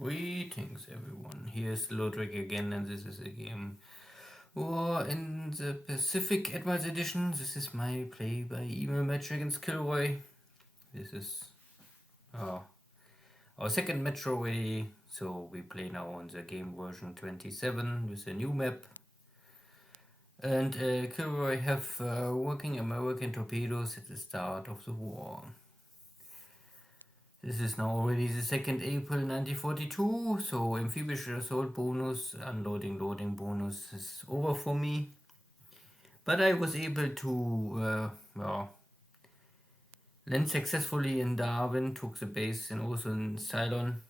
Greetings everyone, here's Lodrick again, and this is a game War in the Pacific Advanced Edition. This is my play by email match against KilRoy. This is our second match already, so we play now on the game version 27 with a new map. And KilRoy have working American torpedoes at the start of the war. This is now already the 2nd April 1942, so amphibious assault bonus, unloading loading bonus is over for me. But I was able to land successfully in Darwin, took the base and also in Ceylon.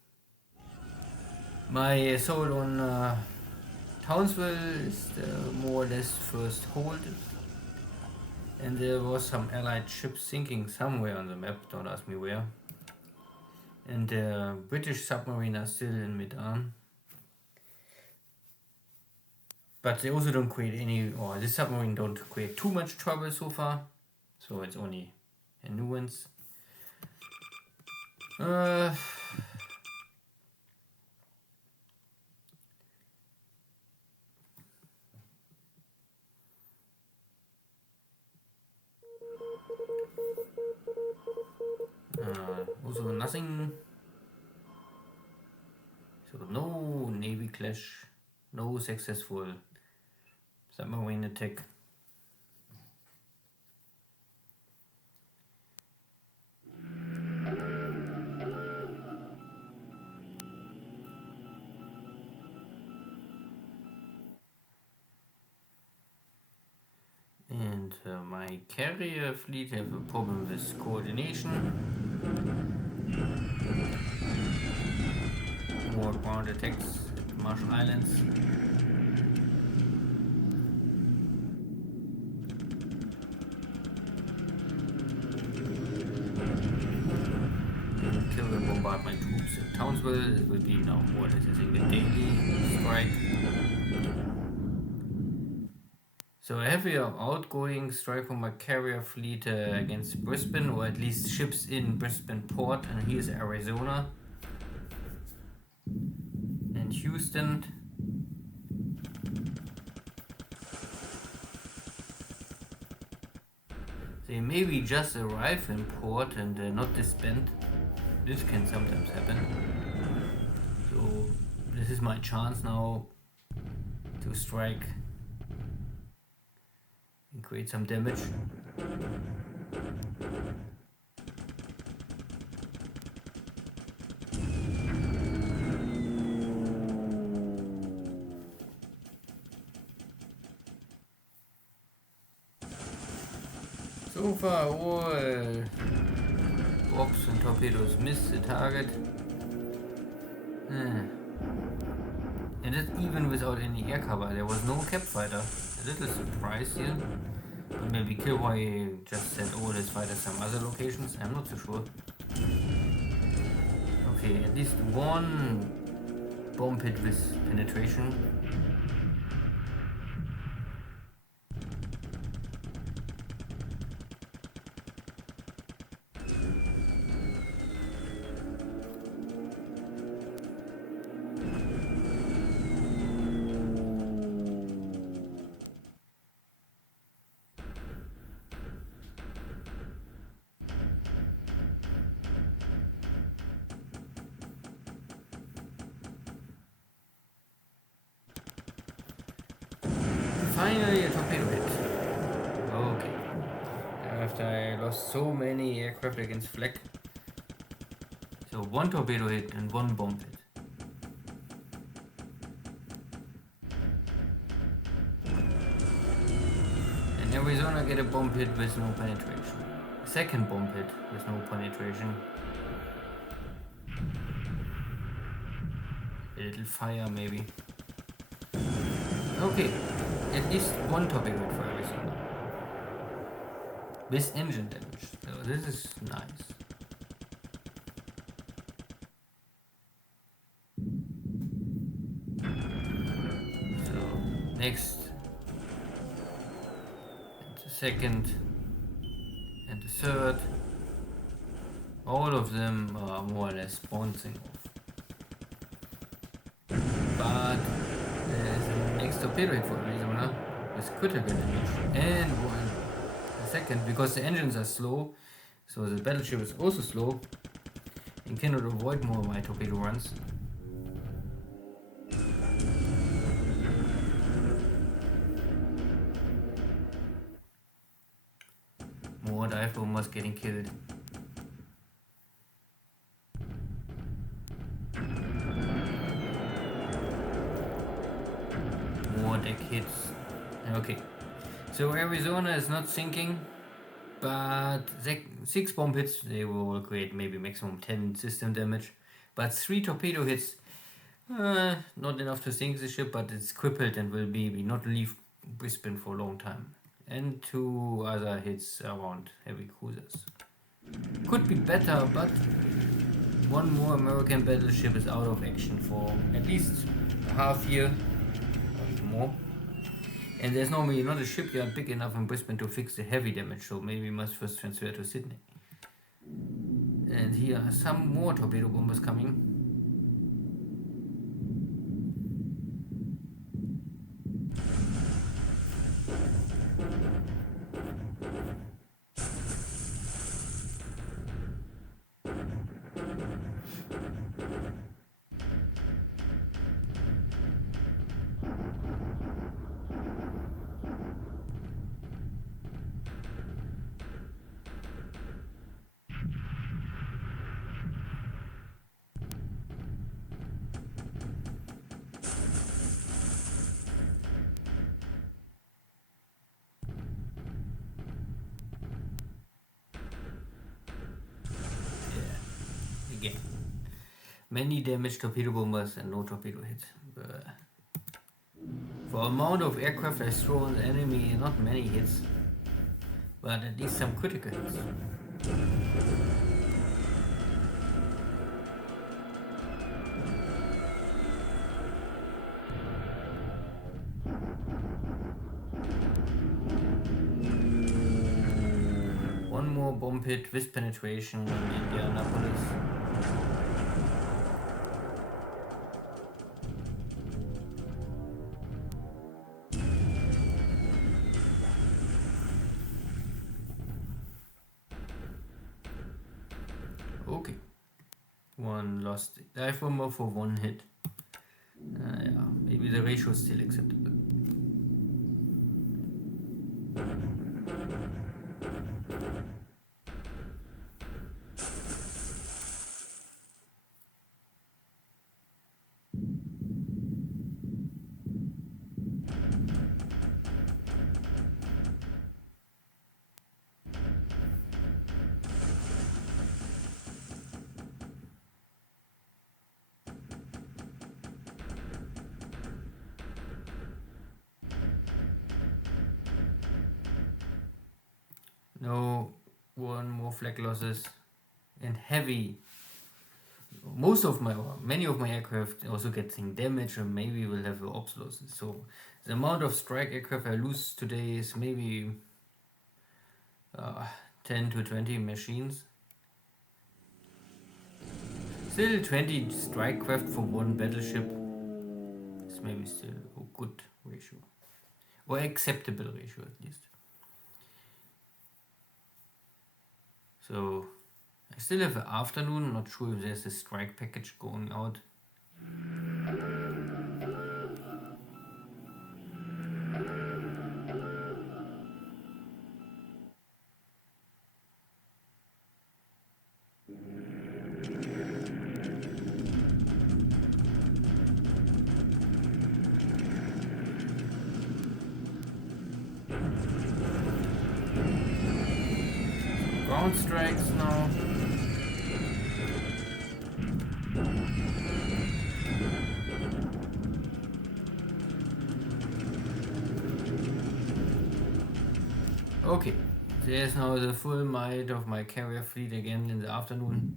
My assault on Townsville is more or less first hold. And there was some allied ships sinking somewhere on the map, don't ask me where. And the British submarine are still in mid-arm. But they also don't create any, or this submarine don't create too much trouble so far. So it's only a nuance. Also nothing. So no navy clash, no successful submarine attack. And my carrier fleet have a problem with coordination. More ground attacks at Marshall Islands. And kill and bombard my troops in Townsville. It will be now more or less I think a daily strike. So a heavier outgoing strike from my carrier fleet against Brisbane, or at least ships in Brisbane port, and here's Arizona and Houston. They maybe just arrive in port and not disband. This can sometimes happen. So this is my chance now to strike and create some damage. So far all bombs and torpedoes miss the target. And that's even without any air cover. There was no cap fighter. A little surprise here. But maybe KilRoy just sent all his fighters some other locations. I'm not so sure. Okay, at least one bomb hit with penetration. Finally a torpedo hit. Okay. After I lost so many aircraft against flak. So one torpedo hit and one bomb hit. And Arizona get a bomb hit with no penetration. A second bomb hit with no penetration. A little fire maybe. Okay. At least one torpedo for Arizona. With engine damage. So this is nice. So next. And the second. And the third. All of them are more or less bouncing off. torpedo hit for Arizona with critical damage. And one second, because the engines are slow, so the battleship is also slow and cannot avoid more of my torpedo runs. More dive bombers getting killed. More deck hits. Okay, so Arizona is not sinking, but 6 bomb hits, they will create maybe maximum 10 system damage. But 3 torpedo hits, not enough to sink the ship, but it's crippled and will maybe not leave Brisbane for a long time. And 2 other hits around heavy cruisers. Could be better, but one more American battleship is out of action for at least a half year or even more. And there's normally not a shipyard big enough in Brisbane to fix the heavy damage, so maybe we must first transfer to Sydney. And here are some more torpedo bombers coming. Again, many damaged torpedo bombers and no torpedo hits. For amount of aircraft I throw on the enemy, not many hits, but at least some critical hits. One more bomb hit with penetration in Indianapolis. Okay, one lost dive bomber for 1 hit. Yeah, maybe the ratio is still acceptable. No, one more flag losses and heavy. Many of my aircraft also getting damage and maybe will have ops losses. So the amount of strike aircraft I lose today is maybe 10 to 20 machines. Still 20 strike craft for 1 battleship is maybe still a good ratio. Or acceptable ratio at least. So I still have an afternoon, not sure if there's a strike package going out. Ground strikes now. Okay, there's now the full might of my carrier fleet again in the afternoon.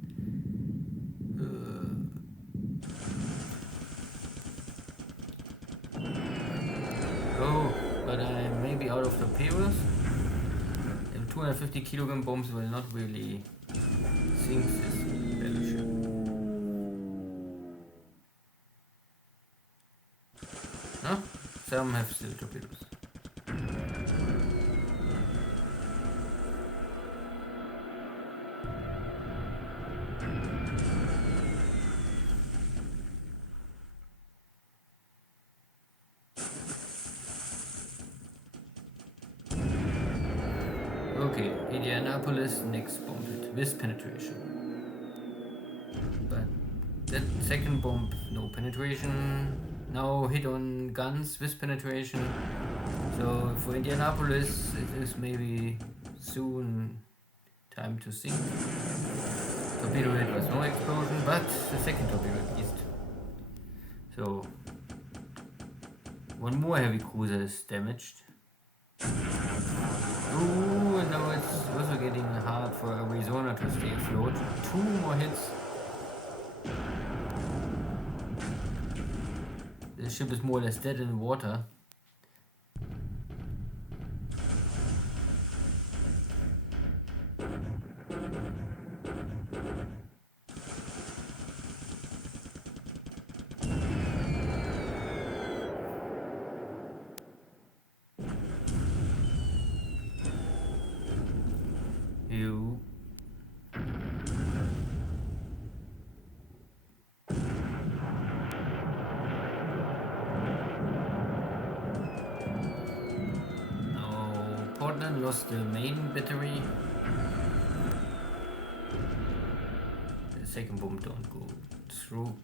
Oh, but I may be out of torpedoes. And 250 kilogram bombs will not really sink this battleship. Huh? some have still torpedoes. Okay, Indianapolis, next bomb hit with penetration. But that second bomb, no penetration. Now hit on guns with penetration. So for Indianapolis, it is maybe soon time to sink. Torpedo hit was no explosion, but the second torpedo at least. So one more heavy cruiser is damaged. Ooh, and now it's also getting hard for Arizona to stay afloat. 2 more hits. The ship is more or less dead in the water. You. Now Portland lost the main battery. The second bomb don't go through.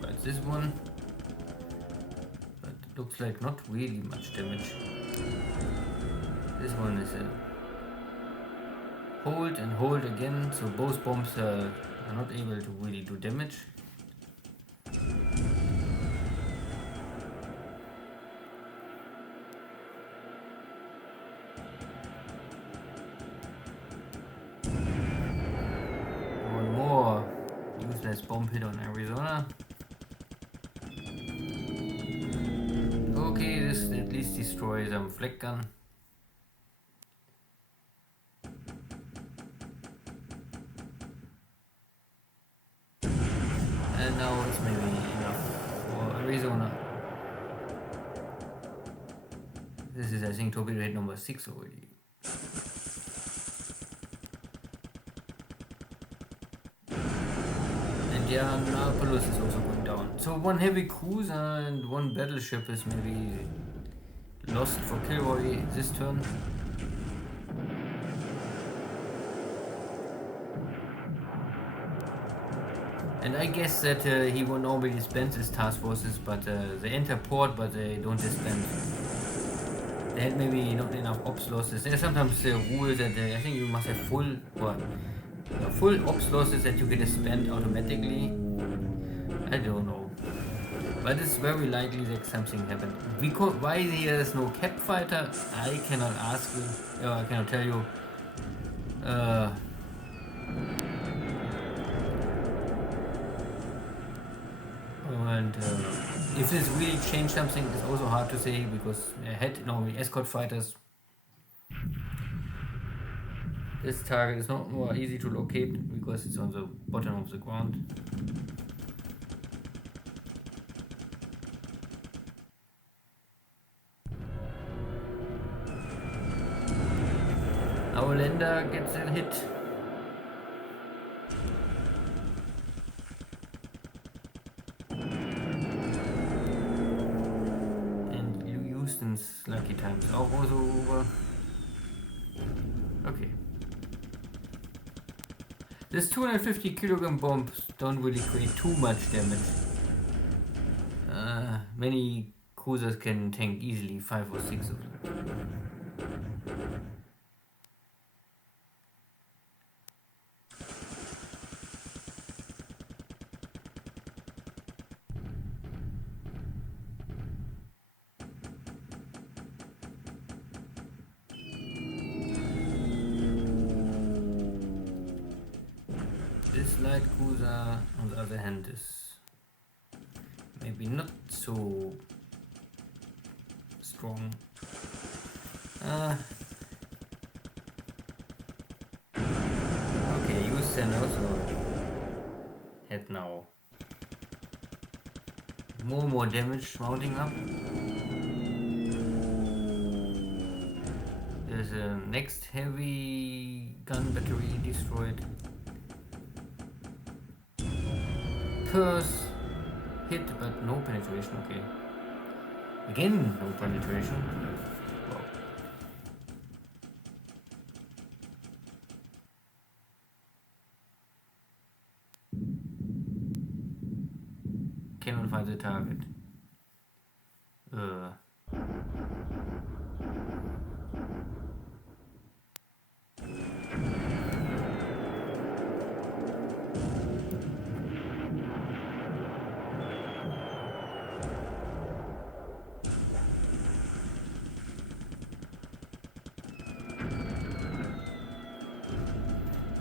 But this one, but looks like not really much damage. This one is a hold and hold again, so both bombs are not able to really do damage. One more useless bomb hit on Arizona. Okay, this at least destroys some flak gun. And now it's maybe enough for Arizona. This is, I think, torpedo hit number 6 already. And yeah, Indianapolis is also going down. So one heavy cruiser and one battleship is maybe lost for KilRoy this turn. And I guess that he will normally disband his task forces, but they enter port, but they don't disband. They had maybe not enough ops losses. There's sometimes a rule that I think you must have full ops losses that you can disband automatically. I don't know. But it's very likely that something happened. Because why there is no cap fighter, I cannot ask you. I cannot tell you. And if this really changed something, it's also hard to say because I had normally escort fighters. This target is not more easy to locate because it's on the bottom of the ground. Our lander gets a hit. Lucky times auch also over. Okay. This 250 kilogram bombs don't really create too much damage. Many cruisers can tank easily 5 or 6 of them. This light cruiser, on the other hand, is maybe not so strong. Okay, Houston also had now more damage mounting up. There's a next heavy gun battery destroyed. Purse hit but no penetration, okay. Again, no penetration. Wow. Cannot find the target.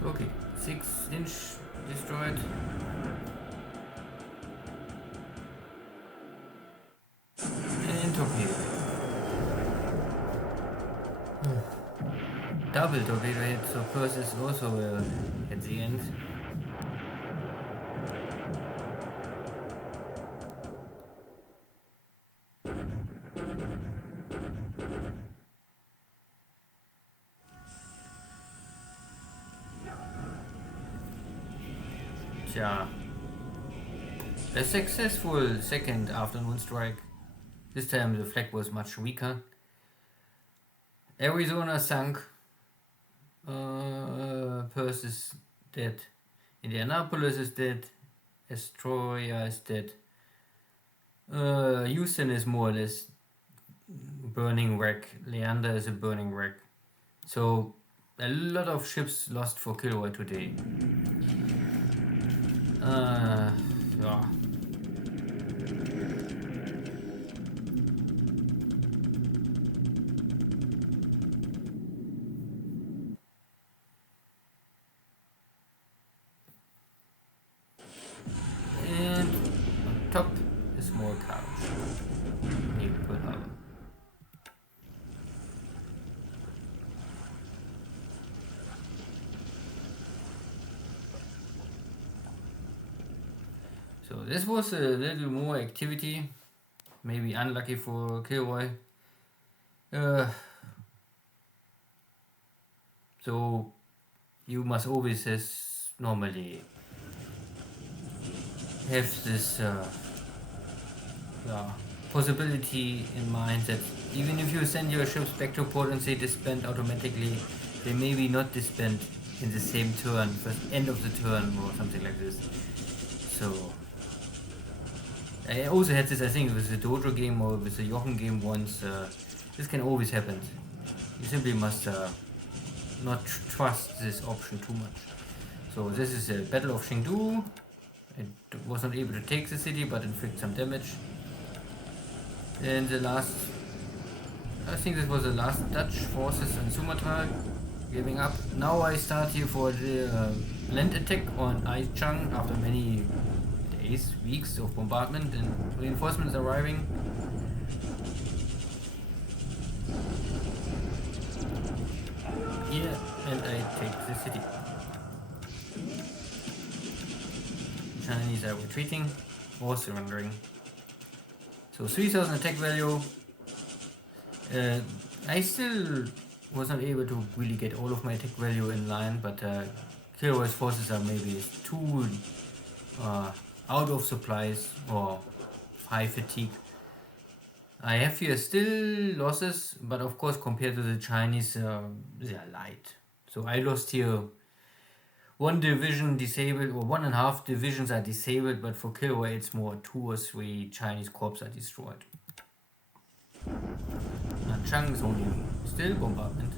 Okay, 6-inch destroyed. And torpedo. Double torpedo hit, so first is also at the end. Tja. A successful second afternoon strike. This time the flag was much weaker. Arizona sunk. Perth is dead. Indianapolis is dead. Astoria is dead. Houston is more or less burning wreck. Leander is a burning wreck. So a lot of ships lost for KilRoy today. Yeah. And on top, a small couch near Pearl Harbor. So this was a little more activity, maybe unlucky for KilRoy. So you must always normally have this possibility in mind that even if you send your ships back to port and say disband automatically, they maybe not disband in the same turn, first end of the turn or something like this. So I also had this, I think, with the Dojo game or with the Jochen game once. This can always happen. You simply must not trust this option too much. So this is a Battle of Chengdu. It was not able to take the city, but inflict some damage. And the last, I think this was the last Dutch forces in Sumatra giving up. Now I start here for the land attack on Aichang after many days, weeks of bombardment, and reinforcements arriving. Here, and I take the city. Chinese are retreating or surrendering. So 3000 attack value. I still was not able to really get all of my attack value in line, but KilRoy's forces are maybe too out of supplies or high fatigue. I have here still losses, but of course compared to the Chinese, they are light. So I lost here one division disabled, or 1.5 divisions are disabled, but for KilRoy it's more 2 or 3 Chinese corps are destroyed. Nanchang is only still bombardment.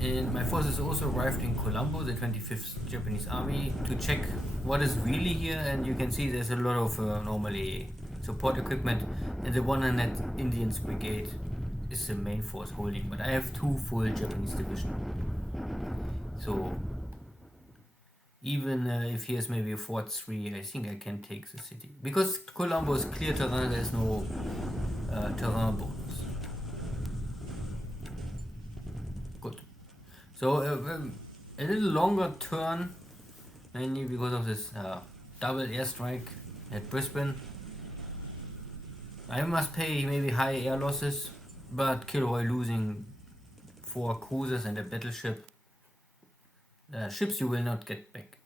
And my forces also arrived in Colombo, the 25th Japanese Army, to check what is really here, and you can see there's a lot of normally support equipment, and the 100 Indians Brigade is the main force holding, but I have 2 full Japanese division. So Even if he has maybe a fort 3, I think I can take the city. Because Colombo is clear terrain, there's no terrain bonus. Good. So a little longer turn, mainly because of this double airstrike at Brisbane. I must pay maybe high air losses, but KilRoy losing 4 cruisers and a battleship. Ships you will not get back.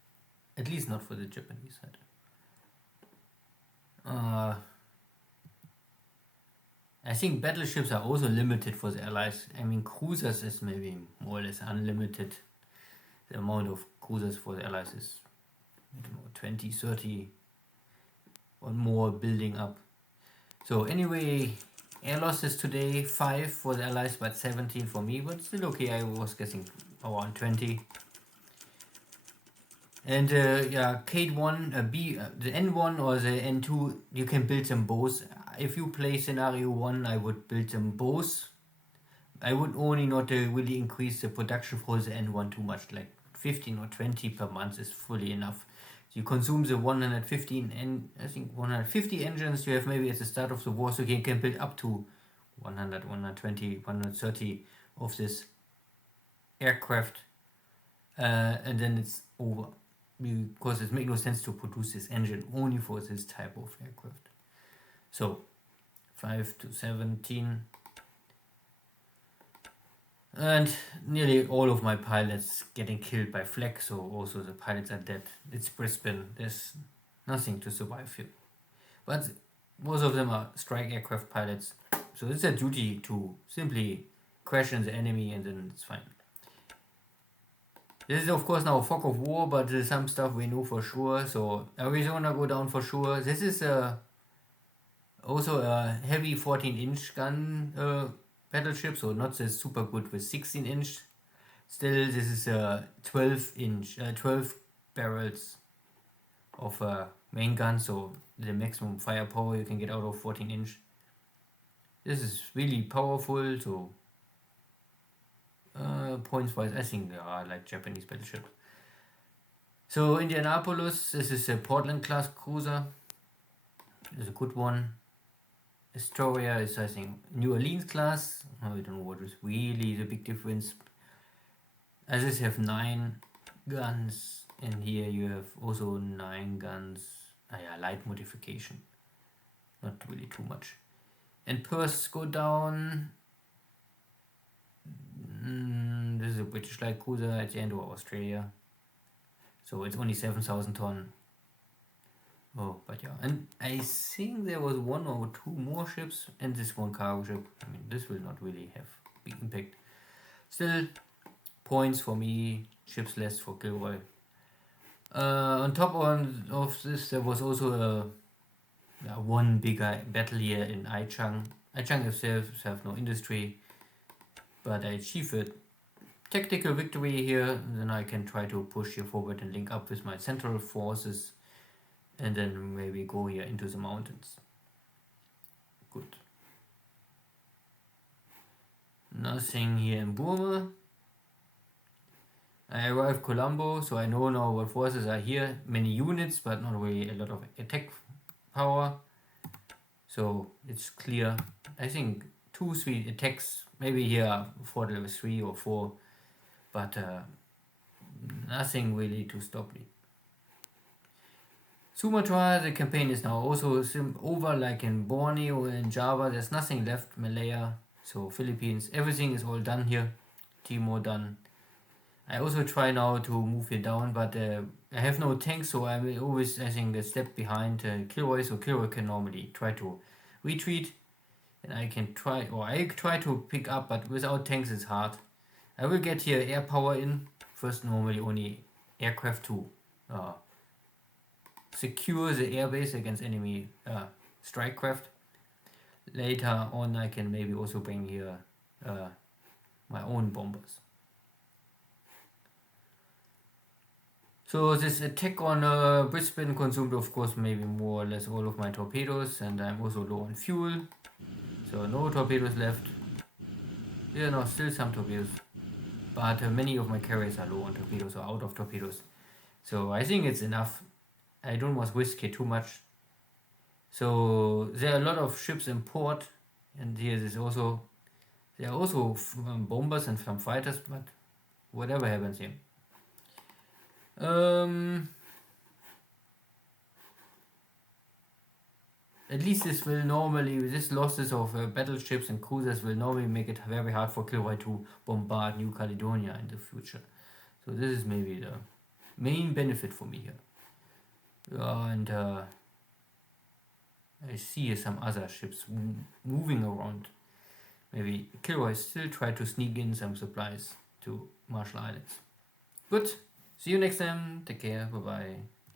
At least not for the Japanese side. I think battleships are also limited for the Allies. I mean, cruisers is maybe more or less unlimited. The amount of cruisers for the Allies is, I don't know, 20, 30 or more building up. So anyway, air losses today 5 for the Allies, but 17 for me, but still okay. I was guessing around 20. And yeah, Kate 1, the N1 or the N2, you can build them both. If you play scenario 1, I would build them both. I would only not really increase the production for the N1 too much, like 15 or 20 per month is fully enough. You consume the 115 and I think 150 engines you have maybe at the start of the war, so you can build up to 100, 120, 130 of this aircraft, and then it's over. Because it makes no sense to produce this engine only for this type of aircraft. So 5 to 17. And nearly all of my pilots getting killed by flak, so also the pilots are dead. It's Brisbane, there's nothing to survive here. But most of them are strike aircraft pilots, so it's their duty to simply crash in the enemy and then it's fine. This is of course now a fog of war, but some stuff we know for sure. So Arizona go down for sure. This is also a heavy 14-inch gun battleship, so not so super good with 16-inch. Still, this is a 12 barrels of main gun, so the maximum firepower you can get out of 14-inch. This is really powerful, so points wise, I think they are like Japanese battleship. So Indianapolis, this is a Portland class cruiser. It's a good one. Astoria is, I think, New Orleans class. I don't know what is really the big difference. I just have 9 guns, and here you have also 9 guns. Yeah, light modification. Not really too much. And Perths go down. This is a British light cruiser at the end of Australia. So it's only 7,000 ton. Oh, but yeah. And I think there was 1 or 2 more ships and this 1 cargo ship. I mean, this will not really have big impact. Still, points for me, ships less for KilRoy. On top of this, there was also a 1 bigger battle here in Aichang. Aichang itself have no industry, but I achieve a tactical victory here, and then I can try to push here forward and link up with my central forces, and then maybe go here into the mountains. Good. Nothing here in Burma. I arrived Colombo, so I know now what forces are here. Many units, but not really a lot of attack power. So it's clear. I think 2-3 attacks, maybe here for level 3 or 4, but nothing really to stop me. Sumatra, the campaign is now also over, like in Borneo and Java. There's nothing left. Malaya, so Philippines, everything is all done here. Timor done. I also try now to move here down, but I have no tanks, so I will always, I think, a step behind KilRoy, so KilRoy can normally try to retreat, and I can try, or I try to pick up, but without tanks it's hard. I will get here air power in, first normally only aircraft to secure the airbase against enemy strike craft. Later on I can maybe also bring here my own bombers. So this attack on Brisbane consumed of course maybe more or less all of my torpedoes, and I'm also low on fuel. So no torpedoes left. Yeah, no, still some torpedoes. But many of my carriers are low on torpedoes or out of torpedoes. So I think it's enough. I don't want to risk it too much. So there are a lot of ships in port, and here is also there are also bombers and some fighters, but whatever happens here. Um, at least this losses of battleships and cruisers will normally make it very hard for KilRoy to bombard New Caledonia in the future. So this is maybe the main benefit for me here. And I see some other ships moving around. Maybe KilRoy still try to sneak in some supplies to Marshall Islands. Good. See you next time. Take care. Bye bye.